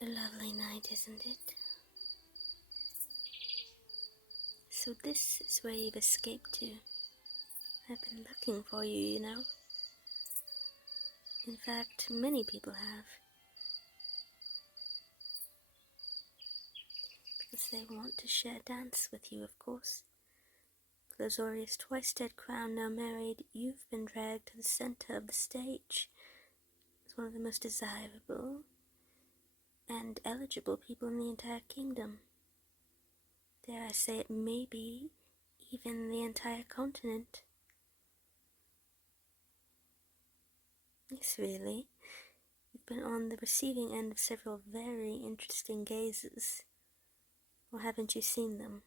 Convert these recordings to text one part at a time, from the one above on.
A lovely night, isn't it? So this is where you've escaped to. I've been looking for you, you know. In fact, many people have. Because they want to share a dance with you, of course. Glazoria's twice-dead crown now married, you've been dragged to the center of the stage as one of the most desirable and eligible people in the entire kingdom. Dare I say it, maybe even the entire continent. Yes, really. You've been on the receiving end of several very interesting gazes. Or haven't you seen them?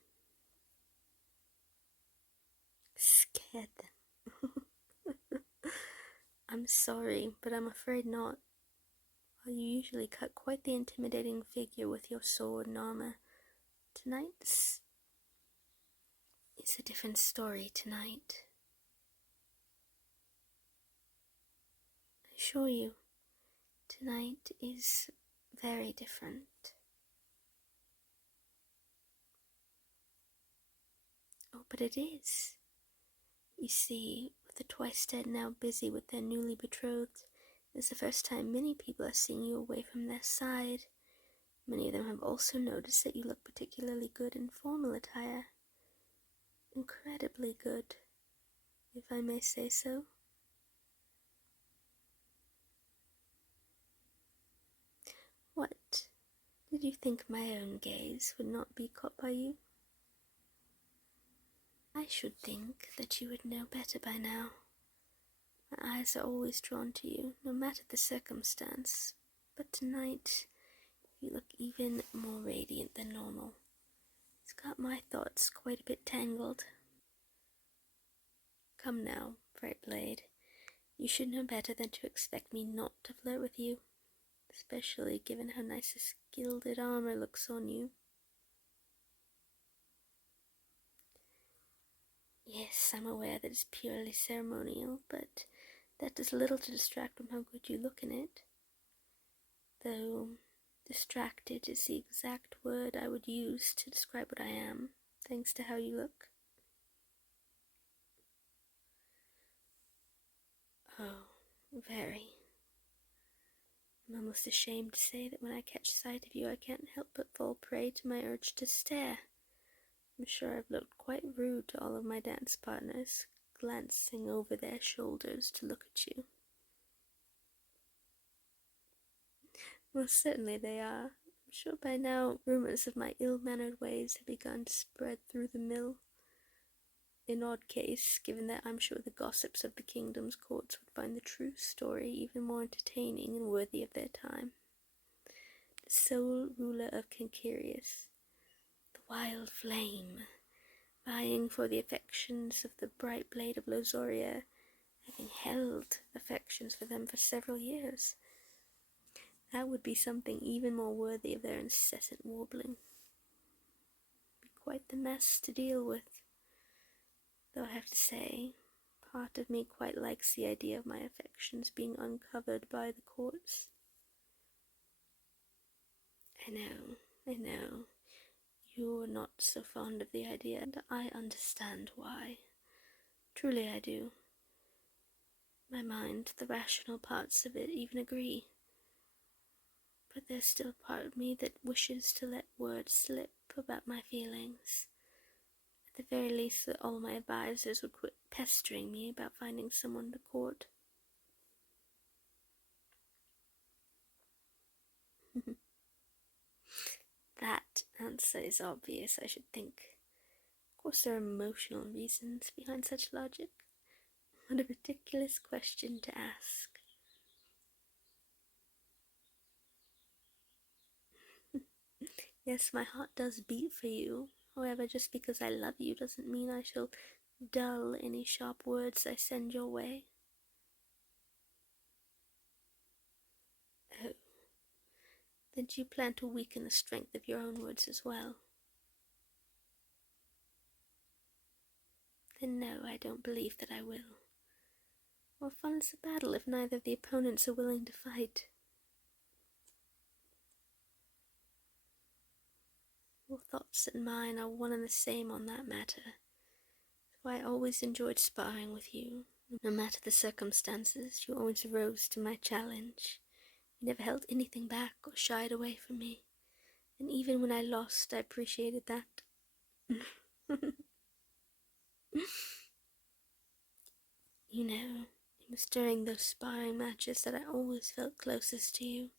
Scared them. I'm sorry, but I'm afraid not. While you usually cut quite the intimidating figure with your sword and armor, tonight's is a different story tonight. I assure you, tonight is very different. Oh, but it is. You see, with the twice dead now busy with their newly betrothed, it's the first time many people are seeing you away from their side. Many of them have also noticed that you look particularly good in formal attire. Incredibly good, if I may say so. What? Did you think my own gaze would not be caught by you? I should think that you would know better by now. My eyes are always drawn to you, no matter the circumstance, but tonight you look even more radiant than normal. It's got my thoughts quite a bit tangled. Come now, Bright Blade. You should know better than to expect me not to flirt with you, especially given how nice this gilded armor looks on you. Yes, I'm aware that it's purely ceremonial, but that does little to distract from how good you look in it. Though, distracted is the exact word I would use to describe what I am, thanks to how you look. Oh, very. I'm almost ashamed to say that when I catch sight of you, I can't help but fall prey to my urge to stare. I'm sure I've looked quite rude to all of my dance partners, glancing over their shoulders to look at you. Well, certainly they are. I'm sure by now rumors of my ill-mannered ways have begun to spread through the mill. In odd case, given that I'm sure the gossips of the kingdom's courts would find the true story even more entertaining and worthy of their time. The sole ruler of Cancerius, the wild flame, vying for the affections of the bright blade of Lozoria, having held affections for them for several years. That would be something even more worthy of their incessant warbling. Be quite the mess to deal with. Though I have to say, part of me quite likes the idea of my affections being uncovered by the courts. I know. You're not so fond of the idea, and I understand why. Truly I do. My mind, the rational parts of it, even agree. But there's still a part of me that wishes to let words slip about my feelings. At the very least, that all my advisors would quit pestering me about finding someone to court. That answer is obvious, I should think. Of course there are emotional reasons behind such logic. What a ridiculous question to ask. Yes, my heart does beat for you. However, just because I love you doesn't mean I shall dull any sharp words I send your way. Oh, then do you plan to weaken the strength of your own words as well? Then no, I don't believe that I will. What fun is the battle if neither of the opponents are willing to fight? Your thoughts and mine are one and the same on that matter. So I always enjoyed sparring with you. No matter the circumstances, you always rose to my challenge. You never held anything back or shied away from me. And even when I lost, I appreciated that. You know, it was during those sparring matches that I always felt closest to you.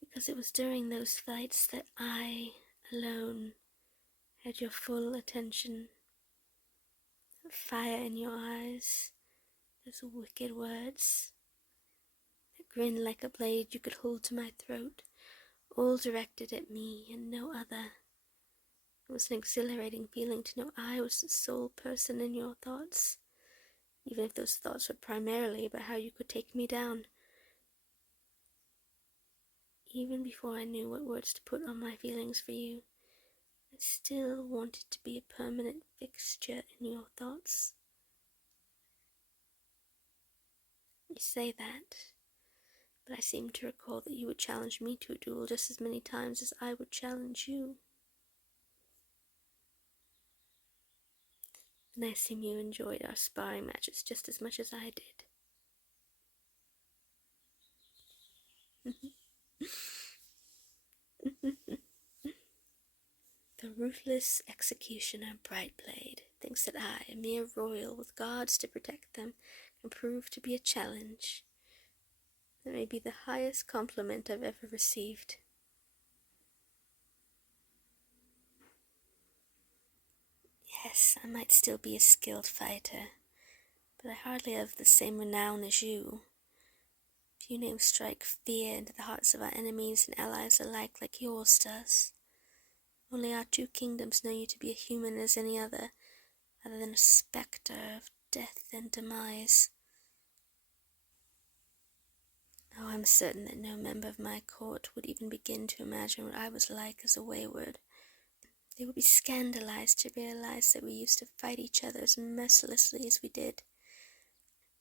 Because it was during those fights that I, alone, had your full attention. That fire in your eyes, those wicked words, that grin like a blade you could hold to my throat, all directed at me and no other. It was an exhilarating feeling to know I was the sole person in your thoughts, even if those thoughts were primarily about how you could take me down. Even before I knew what words to put on my feelings for you, I still wanted to be a permanent fixture in your thoughts. You say that, but I seem to recall that you would challenge me to a duel just as many times as I would challenge you. And I assume you enjoyed our sparring matches just as much as I did. The ruthless executioner Brightblade thinks that I, a mere royal with guards to protect them, can prove to be a challenge. That may be the highest compliment I've ever received. Yes, I might still be a skilled fighter, but I hardly have the same renown as you. Few names strike fear into the hearts of our enemies and allies alike like yours does. Only our two kingdoms know you to be a human as any other than a spectre of death and demise. Oh, I'm certain that no member of my court would even begin to imagine what I was like as a wayward. They would be scandalized to realize that we used to fight each other as mercilessly as we did.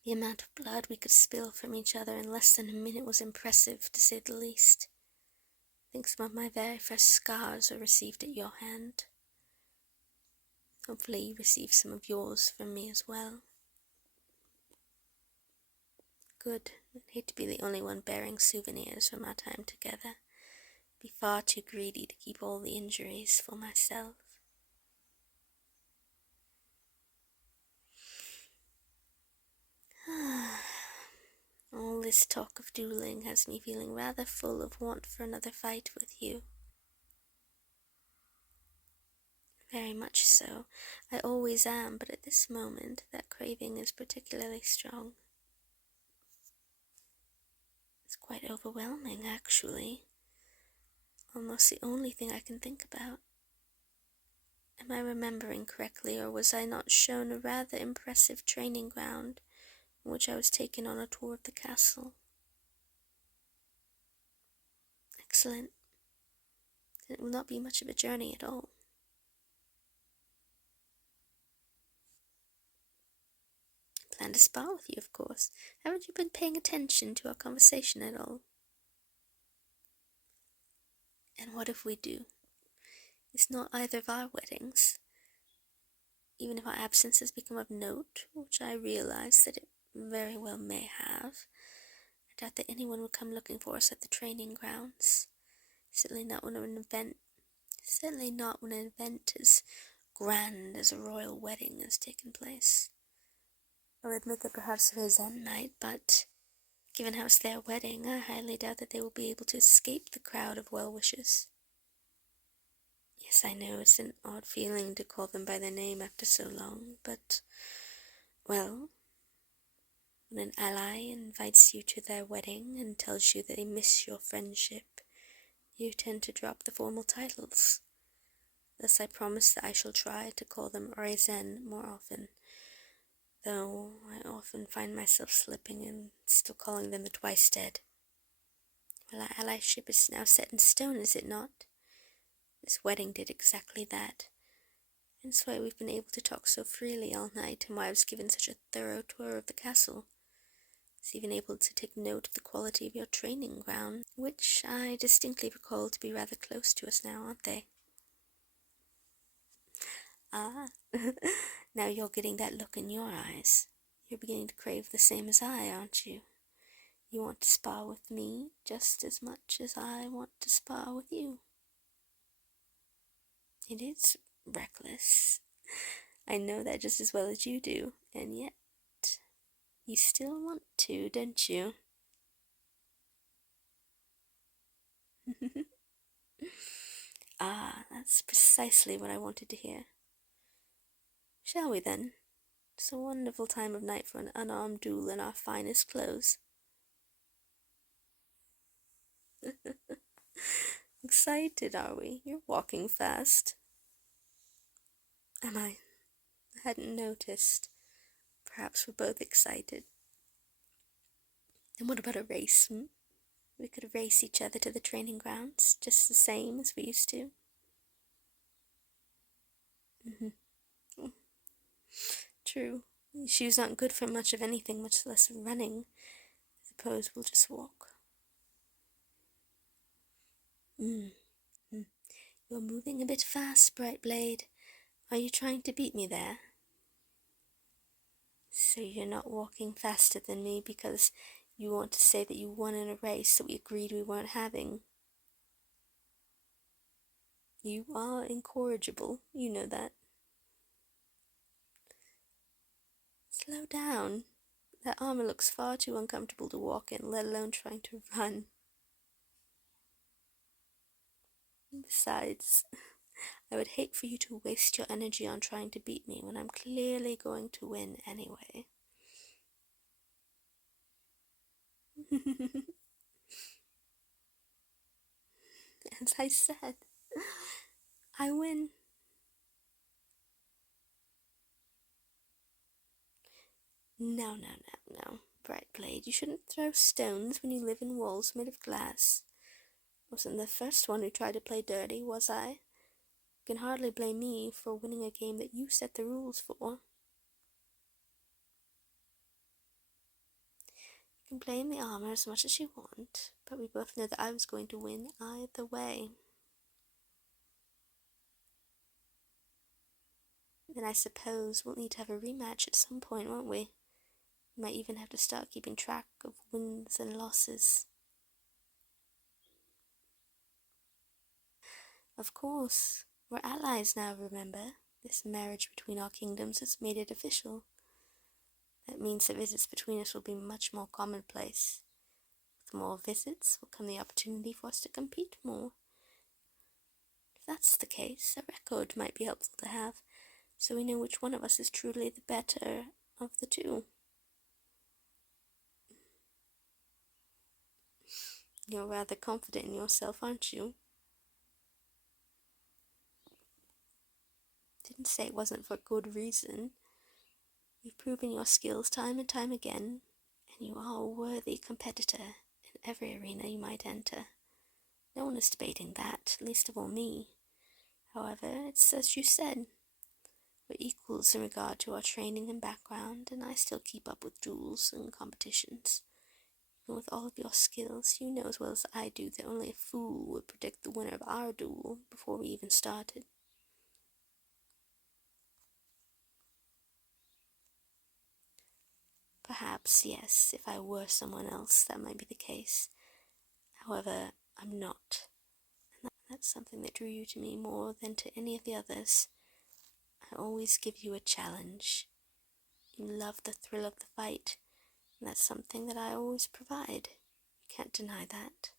The amount of blood we could spill from each other in less than a minute was impressive, to say the least. I think some of my very first scars were received at your hand. Hopefully you receive some of yours from me as well. Good. I'd hate to be the only one bearing souvenirs from our time together. I'd be far too greedy to keep all the injuries for myself. All this talk of dueling has me feeling rather full of want for another fight with you. Very much so. I always am, but at this moment that craving is particularly strong. It's quite overwhelming, actually. Almost the only thing I can think about. Am I remembering correctly, or was I not shown a rather impressive training ground in which I was taken on a tour of the castle? Excellent. Then it will not be much of a journey at all. I plan to spar with you, of course. Haven't you been paying attention to our conversation at all? And what if we do? It's not either of our weddings. Even if our absence has become of note, which I realize that it very well may have, I doubt that anyone would come looking for us at the training grounds. Certainly not when an event as grand as a royal wedding has taken place. I would admit that perhaps Rizen might, but given how it's their wedding, I highly doubt that they will be able to escape the crowd of well-wishers. Yes, I know it's an odd feeling to call them by their name after so long, but, well, when an ally invites you to their wedding and tells you that they miss your friendship, you tend to drop the formal titles. Thus I promise that I shall try to call them Rizen more often, though I often find myself slipping and still calling them the Twice Dead. Well, our allyship is now set in stone, is it not? This wedding did exactly that. And that's why we've been able to talk so freely all night, and why I was given such a thorough tour of the castle. was even able to take note of the quality of your training ground, which I distinctly recall to be rather close to us now, aren't they? Ah, now you're getting that look in your eyes. You're beginning to crave the same as I, aren't you? You want to spar with me just as much as I want to spar with you. It is reckless. I know that just as well as you do, and yet you still want to, don't you? Ah, that's precisely what I wanted to hear. Shall we then? It's a wonderful time of night for an unarmed duel in our finest clothes. Excited, are we? You're walking fast. Am I? I hadn't noticed. Perhaps we're both excited. And what about a race? We could race each other to the training grounds, just the same as we used to. True. Shoes aren't good for much of anything, much less running. I suppose we'll just walk. You're moving a bit fast, Bright Blade. Are you trying to beat me there? So you're not walking faster than me because you want to say that you won in a race that we agreed we weren't having. You are incorrigible, you know that. Slow down. That armor looks far too uncomfortable to walk in, let alone trying to run. Besides, I would hate for you to waste your energy on trying to beat me when I'm clearly going to win anyway. As I said, I win. No, Bright Blade, you shouldn't throw stones when you live in walls made of glass. Wasn't the first one who tried to play dirty, was I? You can hardly blame me for winning a game that you set the rules for. You can blame the armor as much as you want, but we both know that I was going to win either way. Then I suppose we'll need to have a rematch at some point, won't we? We might even have to start keeping track of wins and losses. Of course, we're allies now, remember? This marriage between our kingdoms has made it official. That means that visits between us will be much more commonplace. With more visits will come the opportunity for us to compete more. If that's the case, a record might be helpful to have, so we know which one of us is truly the better of the two. You're rather confident in yourself, aren't you? Didn't say it wasn't for good reason. You've proven your skills time and time again, and you are a worthy competitor in every arena you might enter. No one is debating that, least of all me. However, it's as you said. We're equals in regard to our training and background, and I still keep up with duels and competitions. Even with all of your skills, you know as well as I do that only a fool would predict the winner of our duel before we even started. Perhaps, yes, if I were someone else, that might be the case. However, I'm not. And that's something that drew you to me more than to any of the others. I always give you a challenge. You love the thrill of the fight, and that's something that I always provide. You can't deny that.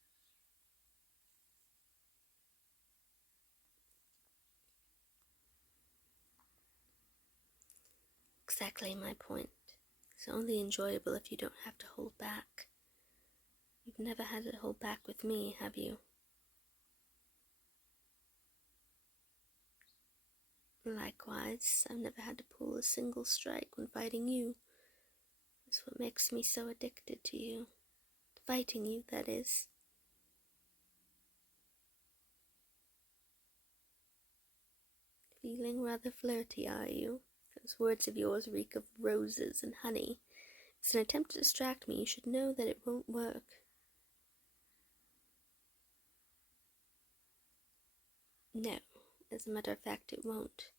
Exactly my point. It's only enjoyable if you don't have to hold back. You've never had to hold back with me, have you? Likewise, I've never had to pull a single strike when fighting you. That's what makes me so addicted to you. Fighting you, that is. Feeling rather flirty, are you? Those words of yours reek of roses and honey. It's an attempt to distract me. You should know that it won't work. No, as a matter of fact, it won't.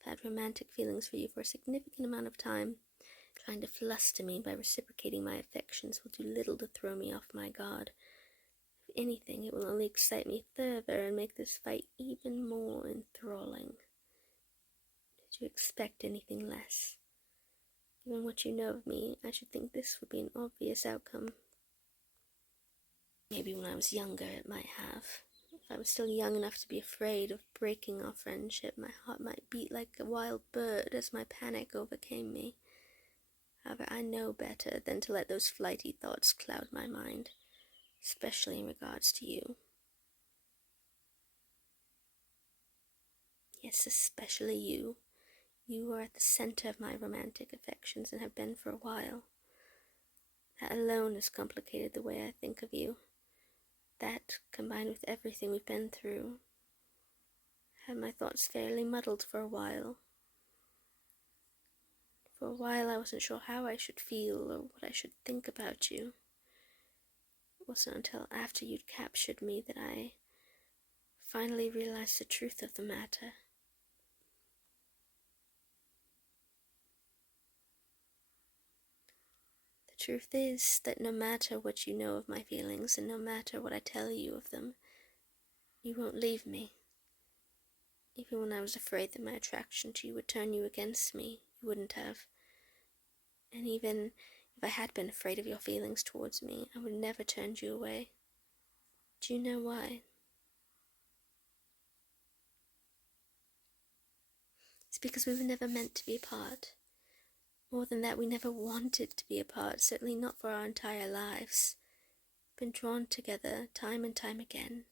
I've had romantic feelings for you for a significant amount of time. Trying to fluster me by reciprocating my affections will do little to throw me off my guard. If anything, it will only excite me further and make this fight even more enthralling. Did you expect anything less? Given what you know of me, I should think this would be an obvious outcome. Maybe when I was younger it might have. If I was still young enough to be afraid of breaking our friendship, my heart might beat like a wild bird as my panic overcame me. However, I know better than to let those flighty thoughts cloud my mind, especially in regards to you. Yes, especially you. You are at the center of my romantic affections and have been for a while. That alone has complicated the way I think of you. That, combined with everything we've been through, had my thoughts fairly muddled for a while. For a while I wasn't sure how I should feel or what I should think about you. It wasn't until after you'd captured me that I finally realized the truth of the matter. The truth is that no matter what you know of my feelings and no matter what I tell you of them, you won't leave me. Even when I was afraid that my attraction to you would turn you against me, you wouldn't have. And even if I had been afraid of your feelings towards me, I would never turn you away. Do you know why? It's because we were never meant to be apart. More than that, we never wanted to be apart, certainly not for our entire lives. We've been drawn together time and time again,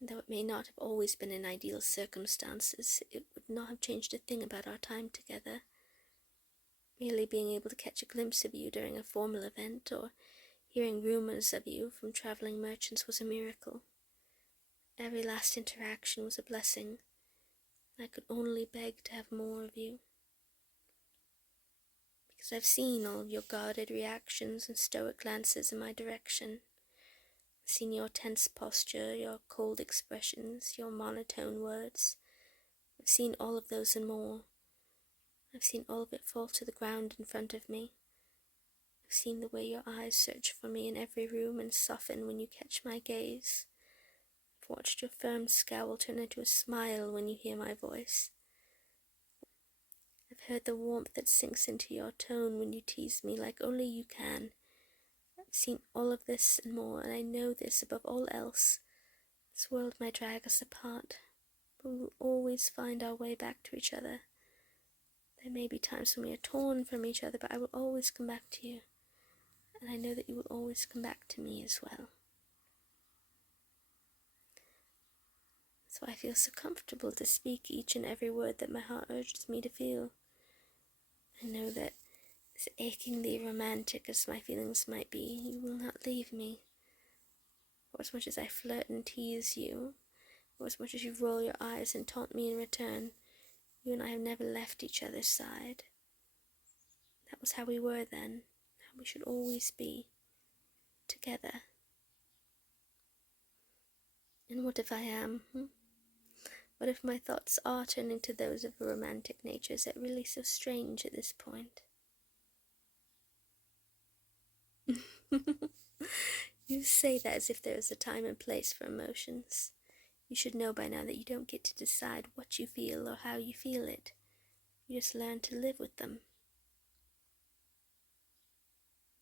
and though it may not have always been in ideal circumstances, it would not have changed a thing about our time together. Merely being able to catch a glimpse of you during a formal event or hearing rumors of you from traveling merchants was a miracle. Every last interaction was a blessing. I could only beg to have more of you. Because I've seen all of your guarded reactions and stoic glances in my direction. I've seen your tense posture, your cold expressions, your monotone words. I've seen all of those and more. I've seen all of it fall to the ground in front of me. I've seen the way your eyes search for me in every room and soften when you catch my gaze. I've watched your firm scowl turn into a smile when you hear my voice. I've heard the warmth that sinks into your tone when you tease me like only you can. I've seen all of this and more, and I know this above all else. This world might drag us apart, but we will always find our way back to each other. There may be times when we are torn from each other, but I will always come back to you, and I know that you will always come back to me as well. So I feel so comfortable to speak each and every word that my heart urges me to feel. I know that as achingly romantic as my feelings might be, you will not leave me. For as much as I flirt and tease you, or as much as you roll your eyes and taunt me in return, you and I have never left each other's side. That was how we were then, how we should always be, together. And what if I am? What if my thoughts are turning to those of a romantic nature? Is that really so strange at this point? You say that as if there is a time and place for emotions. You should know by now that you don't get to decide what you feel or how you feel it. You just learn to live with them.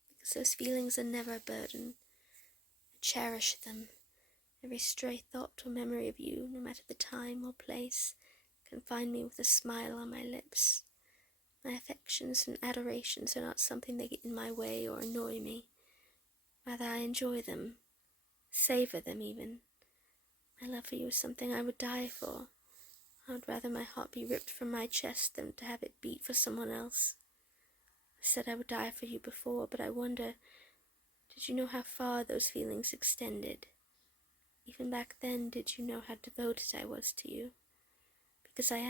Because those feelings are never a burden. I cherish them. Every stray thought or memory of you, no matter the time or place, can find me with a smile on my lips. My affections and adorations are not something that get in my way or annoy me. Rather, I enjoy them, savor them even. My love for you is something I would die for. I would rather my heart be ripped from my chest than to have it beat for someone else. I said I would die for you before, but I wonder, did you know how far those feelings extended? Even back then, did you know how devoted I was to you? Because I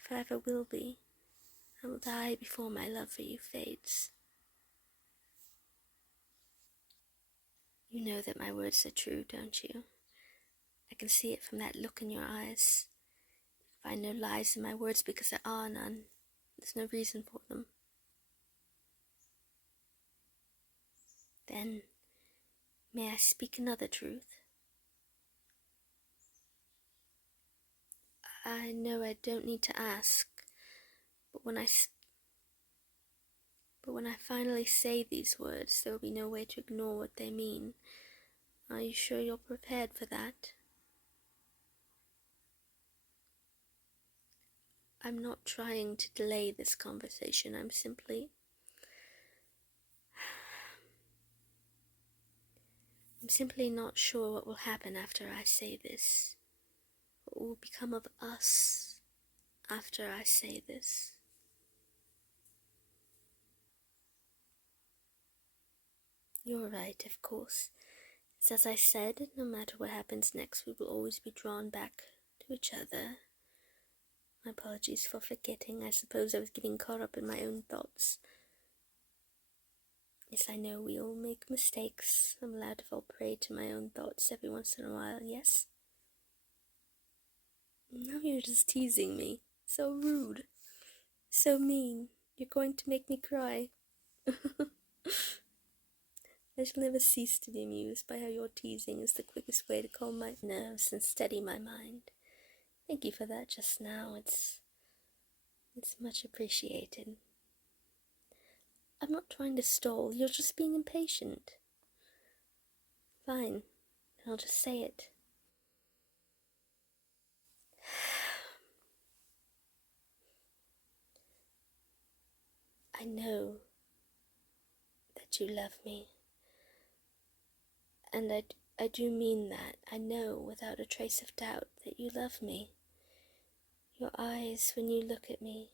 forever will be. I will die before my love for you fades. You know that my words are true, don't you? I can see it from that look in your eyes. I find no lies in my words because there are none. There's no reason for them. Then, may I speak another truth? I know I don't need to ask, but when I finally say these words, there will be no way to ignore what they mean. Are you sure you're prepared for that? I'm not trying to delay this conversation. I'm simply not sure what will happen after I say this. What will become of us after I say this? You're right, of course. It's as I said, no matter what happens next, we will always be drawn back to each other. My apologies for forgetting. I suppose I was getting caught up in my own thoughts. Yes, I know we all make mistakes. I'm allowed to fall prey to my own thoughts every once in a while, yes? Now you're just teasing me. So rude. So mean. You're going to make me cry. I shall never cease to be amused by how your teasing is the quickest way to calm my nerves and steady my mind. Thank you for that just now. It's much appreciated. I'm not trying to stall. You're just being impatient. Fine. I'll just say it. I know that you love me. And I do mean that. I know without a trace of doubt that you love me. Your eyes when you look at me.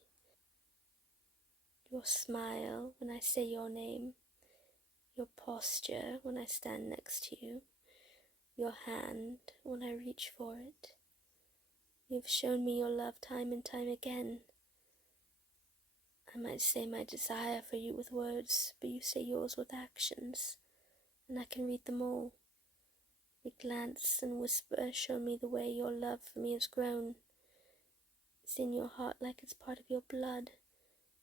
Your smile when I say your name. Your posture when I stand next to you. Your hand when I reach for it. You've shown me your love time and time again. I might say my desire for you with words, but you say yours with actions, and I can read them all. Your glance and whisper show me the way your love for me has grown. It's in your heart like it's part of your blood,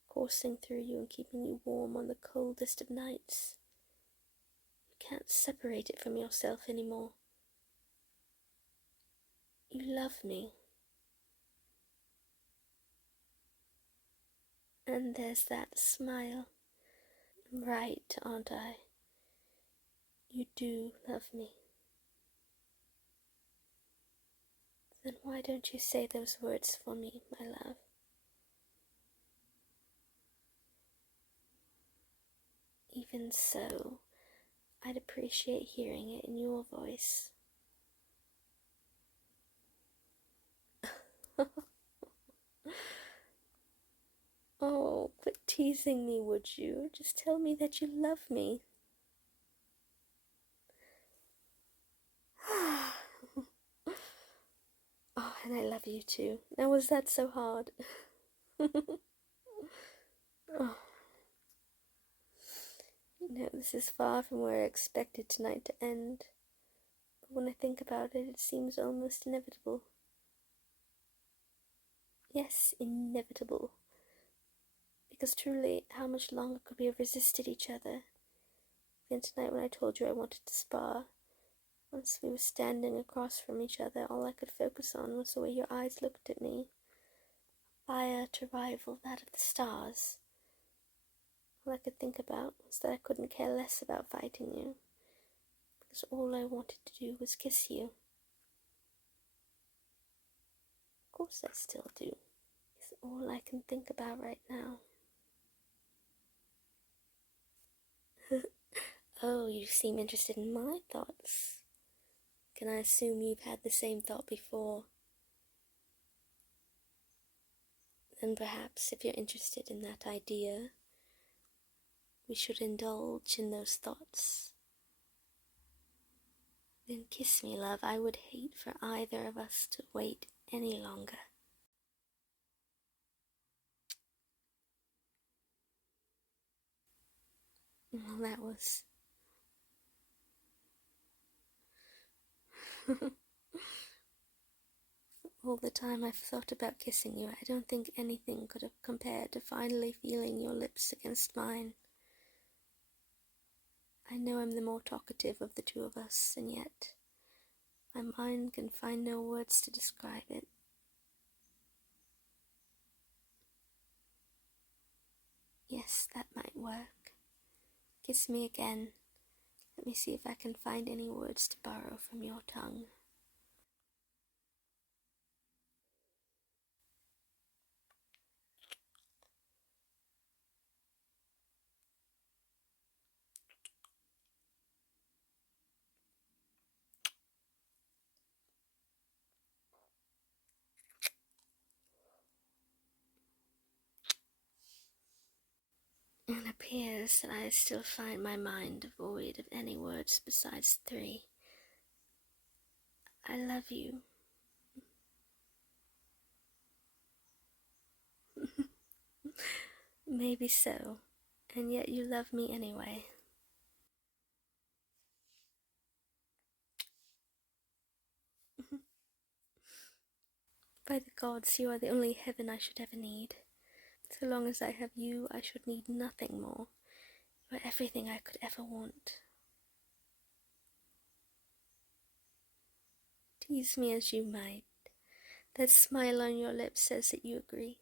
coursing through you and keeping you warm on the coldest of nights. You can't separate it from yourself anymore. You love me. And there's that smile. I'm right, aren't I? You do love me. Then why don't you say those words for me, my love? Even so, I'd appreciate hearing it in your voice. Oh, quit teasing me, would you? Just tell me that you love me. Oh, and I love you too. Now, was that so hard? Oh. This is far from where I expected tonight to end. But when I think about it, it seems almost inevitable. Yes, inevitable. Because truly, how much longer could we have resisted each other? Then tonight when I told you I wanted to spar, once we were standing across from each other, all I could focus on was the way your eyes looked at me. Fire to rival that of the stars. All I could think about was that I couldn't care less about fighting you, because all I wanted to do was kiss you. Of course I still do. It's all I can think about right now. Oh, you seem interested in my thoughts. Can I assume you've had the same thought before? Then perhaps, if you're interested in that idea, we should indulge in those thoughts. Then kiss me, love. I would hate for either of us to wait any longer. Well, that was All the time I've thought about kissing you, I don't think anything could have compared to finally feeling your lips against mine. I know I'm the more talkative of the two of us, and yet my mind can find no words to describe it. Yes, that might work. Kiss me again. Let me see if I can find any words to borrow from your tongue. It appears that I still find my mind devoid of any words besides three. I love you. Maybe so, and yet you love me anyway. By the gods, you are the only heaven I should ever need. So long as I have you, I should need nothing more. You are everything I could ever want. Tease me as you might. That smile on your lips says that you agree.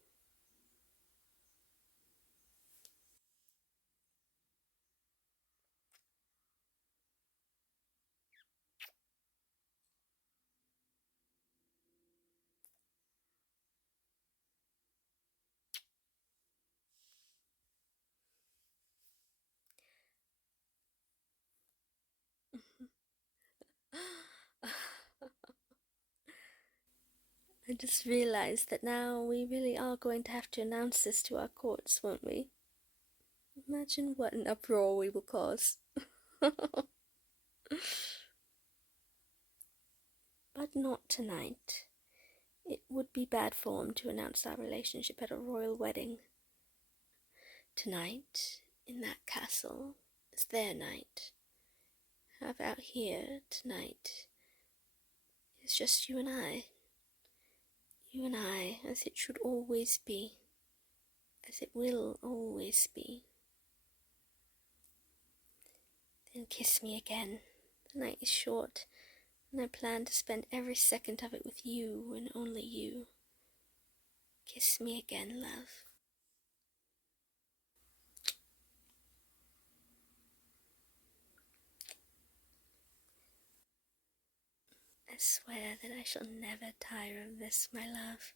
I just realized that now we really are going to have to announce this to our courts, won't we? Imagine what an uproar we will cause. But not tonight. It would be bad form to announce our relationship at a royal wedding. Tonight, in that castle, is their night. How about here, tonight, is just you and I. You and I, as it should always be. As it will always be. Then kiss me again. The night is short, and I plan to spend every second of it with you and only you. Kiss me again, love. I swear that I shall never tire of this, my love.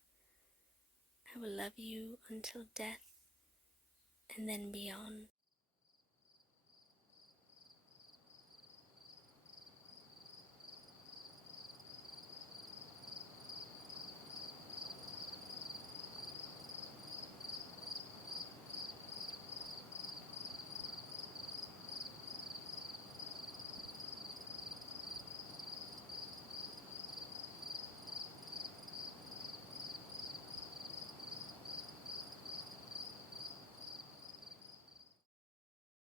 I will love you until death, and then beyond.